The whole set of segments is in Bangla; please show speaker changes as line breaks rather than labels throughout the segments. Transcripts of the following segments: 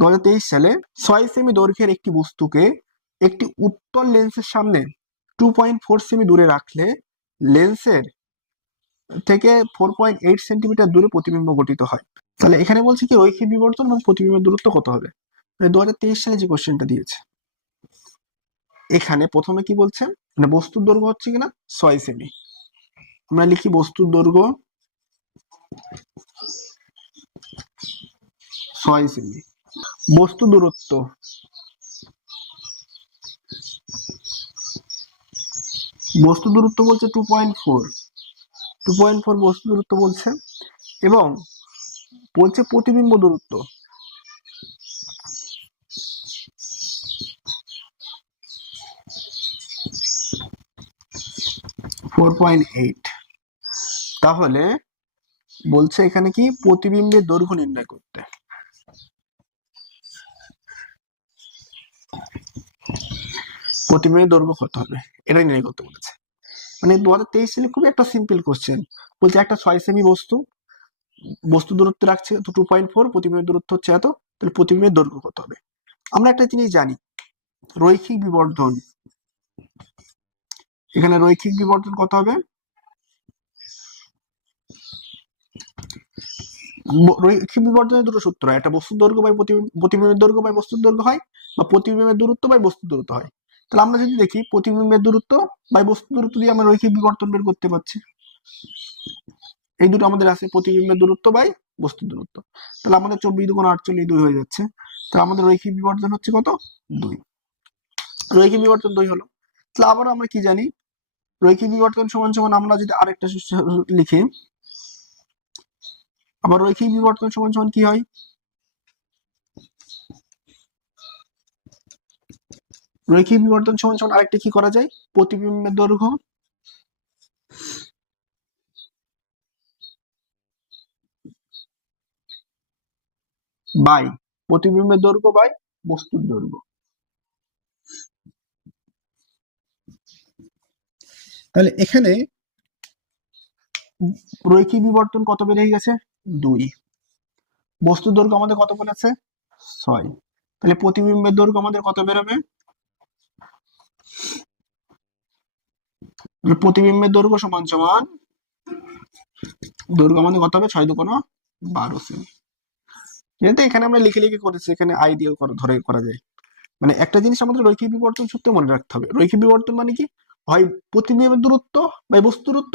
দু হাজার তেইশ সালে ছয় সেমি দৈর্ঘ্যের একটি বস্তুকে একটি উত্তল লেন্সের সামনে টু পয়েন্ট ফোর সেমি দূরে রাখলে লেন্সের থেকে ফোর পয়েন্ট এইট সেন্টিমিটার দূরে প্রতিবিম্ব গঠিত হয়। তাহলে এখানে বলছে কি, রৈখিক বিবর্তন এবং প্রতিবিম্বের দূরত্ব কত হবে? দু হাজার তেইশ সালে যে কোশ্চেনটা দিয়েছে। এখানে প্রথমে কি বলছে? মানে বস্তুর দৈর্ঘ্য হচ্ছে কিনা? ছয় সেমি আমরা লিখি বস্তুর দৈর্ঘ্য ছয় সেমি বস্তু দূরত্ব। বস্তু দূরত্ব বলছে two point four two point four বস্তু দূরত্ব বলছে এবং বলছে প্রতিবিম্ব দূরত্ব। ফোর পয়েন্ট এইট তাহলে বলছে এখানে কি? প্রতিবিম্বের দৈর্ঘ্য নির্ণয় করতে। প্রতিবিম্বের দৈর্ঘ্য কত হবে? এটা নির্ণয় করতে বলেছে। মানে দু হাজার তেইশ সালে খুবই একটা সিম্পল কোশ্চেন বলছে একটা ছয় সেমি বস্তু বস্তু দূরত্ব রাখছে টু পয়েন্ট ফোর প্রতিবিম্বের দূরত্ব হচ্ছে এত, তাহলে প্রতিবিম্বের দৈর্ঘ্য কত হবে? আমরা একটা জিনিস জানি, রৈখিক বিবর্ধন। এখানে রৈখিক বিবর্ধন কত হবে? রৈখিক বিবর্ধনের দুটো সূত্র একটা বস্তুর দৈর্ঘ্য বাই প্রতিবিম্ব- প্রতিবিম্বের দৈর্ঘ্য বাই বস্তুর দৈর্ঘ্য হয়, বা প্রতিবিম্বের দূরত্ব বাই বস্তুর দূরত্ব হয়। তাহলে আমরা যদি দেখি প্রতিবিম্বের দূরত্ব বাই বস্তুর দূরত্ব দিয়ে আমরা রৈখিক বিবর্তন বের করতে পারছি। এই দুটো আমাদের আছে প্রতিবিম্বের দূরত্ব বাই বস্তু দূরত্ব। তাহলে আমাদের চব্বিশ দুগুণ আটচল্লিশ দুই হয়ে যাচ্ছে। তাহলে আমাদের রৈখিক বিবর্তন হচ্ছে কত? দুই। রৈখিক বিবর্তন দুই হলো। তাহলে আবার আমরা কি জানি? রৈখিক বিবর্তন সমান সমান আমরা যদি আরেকটা লিখি, আবার রৈখিক বিবর্তন সমান সমান কি হয়? রৈখিক বিবর্তন সমান সমান আরেকটা কি করা যায়? প্রতিবিম্বের দৈর্ঘ্য। বাই। প্রতিবিম্বের দৈর্ঘ্য বাই বস্তুর দৈর্ঘ্য। তাহলে এখানে রৈখিক বিবর্তন কত বেড়ে গেছে? দুই। বস্তুর দৈর্ঘ্য আমাদের কত বলেছে? ছয়। তাহলে প্রতিবিম্বের দৈর্ঘ্য আমাদের কত বেরোবে? প্রতিবিম্বের দৈর্ঘ্য সমান সমান, দৈর্ঘ্য আমাদের কত হবে? ছয় দুকোনো বারো সেমি যেহেতু এখানে আমরা লিখে লিখে করেছি, এখানে আই দিয়ে ধরে করা যায়। মানে একটা জিনিস আমাদের রৈখিক বিবর্তন সূত্র মনে রাখতে হবে। রৈখিক বিবর্তন মানে কি? হয় প্রতিবিম্বের দূরত্ব বা বস্তুর দূরত্ব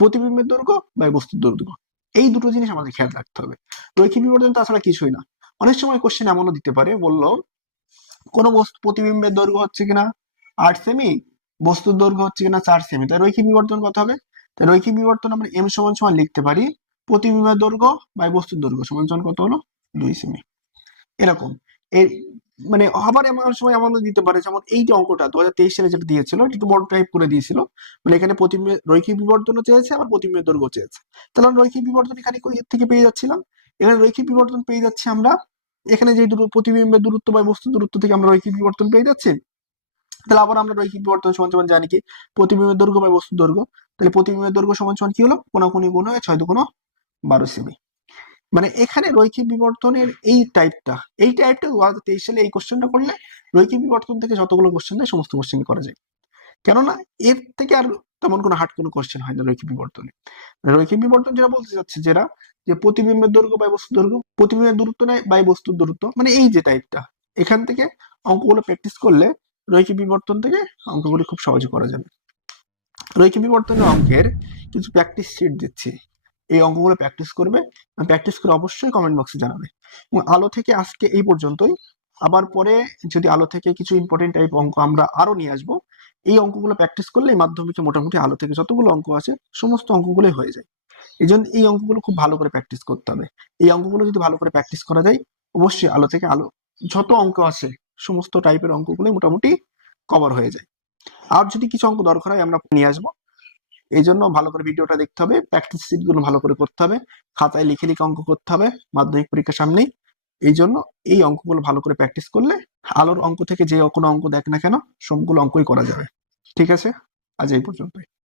প্রতিবিম্বের দৈর্ঘ্য বা বস্তুর দৈর্ঘ্য। এই দুটো জিনিস আমাদের খেয়াল রাখতে হবে। রৈখিক বিবর্তন তাছাড়া কিছুই না। অনেক সময় কোশ্চেন এমনও দিতে পারে, বলল, কোনো বস্তু প্রতিবিম্বের দৈর্ঘ্য হচ্ছে কিনা? আট সেমি বস্তুর দৈর্ঘ্য হচ্ছে কিনা চার সেমি তাই রৈখিক বিবর্তন কত হবে? তাই রৈখিক বিবর্তন আমরা এম সমান সমান লিখতে পারি প্রতিবিম্বের দৈর্ঘ্য বাই বস্তুর দৈর্ঘ্য সমান সমান কত হলো? দুই সেমি এরকম। এই মানে আবার এমন সময় এমন দিতে পারে, যেমন এই যে অঙ্কটা দু হাজার তেইশ সালে যেটা দিয়েছিল, এটা একটু বড় টাইপ করে দিয়েছিল। মানে এখানে প্রতিবিম্বের রৈখিক বিবর্তনও চেয়েছে, আবার প্রতিবিম্বের দৈর্ঘ্য চেয়েছে। তাহলে আমরা রৈখিক বিবর্তন এখানে এর থেকে পেয়ে যাচ্ছিলাম? এখানে রৈখিক বিবর্তন পেয়ে যাচ্ছি আমরা, এখানে যে প্রতিবিম্বের দূরত্ব বা বস্তুর দূরত্ব থেকে আমরা রৈখিক বিবর্তন পেয়ে যাচ্ছি তাহলে আবার আমরা রৈখিক বিবর্তন সমান সমান জানি কি? প্রতিবিম্বের দৈর্ঘ্য বা বস্তুর দৈর্ঘ্য। তাহলে প্রতিবিম্বের দৈর্ঘ্য সমান সমান কি হলো? কোনাকুনি গুণ ছয় দুগুণ বারো সেমি। মানে এখানে রৈখিক বিবর্তনের এই টাইপটা এই টাইপটা দু হাজার তেইশ সালে এই কোশ্চেনটা করলে রৈখিক বিবর্তন থেকে যতগুলো কোশ্চেন দেয় সমস্ত কোশ্চেন করা যায়। কেননা এর থেকে আর তেমন কোনো হার্ড কোনো কোশ্চেন হয় না রৈখিক বিবর্তনে। রৈখিক বিবর্তন যেটা বলতে চাচ্ছে যেটা, যে প্রতিবিম্বের দৈর্ঘ্য বাই বস্তুর দৈর্ঘ্য, প্রতিবিম্বের দূরত্ব নেয় বাই বস্তুর দূরত্ব। মানে এই যে টাইপটা এখান থেকে অঙ্কগুলো প্র্যাকটিস করলে রৈখিক বিবর্তন থেকে অঙ্কগুলি খুব সহজে করা যাবে। রৈখিক বিবর্তনের অঙ্কের কিছু প্র্যাকটিস শিট দিচ্ছি। এই অঙ্কগুলো প্র্যাকটিস করবে প্র্যাকটিস করে অবশ্যই কমেন্ট বক্সে জানাবে। এবং আলো থেকে আজকে এই পর্যন্তই। আবার পরে যদি আলো থেকে কিছু ইম্পর্টেন্ট টাইপ অঙ্ক আমরা আরও নিয়ে আসব, এই অঙ্কগুলো প্র্যাকটিস করলে এই মাধ্যমিকে মোটামুটি আলো থেকে যতগুলো অঙ্ক আছে, সমস্ত অঙ্কগুলোই হয়ে যায়। এই জন্য এই অঙ্কগুলো খুব ভালো করে প্র্যাকটিস করতে হবে। এই অঙ্কগুলো যদি ভালো করে প্র্যাকটিস করা যায়, অবশ্যই আলো থেকে আলো, যত অঙ্ক আছে সমস্ত টাইপের অঙ্কগুলো মোটামুটি কভার হয়ে যায়। আর যদি কিছু অঙ্ক দরকার হয়, আমরা নিয়ে আসব। এই জন্য ভালো করে ভিডিওটা দেখতে হবে প্র্যাকটিস সিটগুলো ভালো করে করতে হবে, খাতায় লিখে লিখে অঙ্ক করতে হবে, মাধ্যমিক পরীক্ষার সামনেই। এই জন্য এই অঙ্কগুলো ভালো করে প্র্যাকটিস করলে আলোর অঙ্ক থেকে যে কোনো অঙ্ক দেখ না কেন, সবগুলো অঙ্কই করা যাবে। ঠিক আছে? আজ এই পর্যন্তই।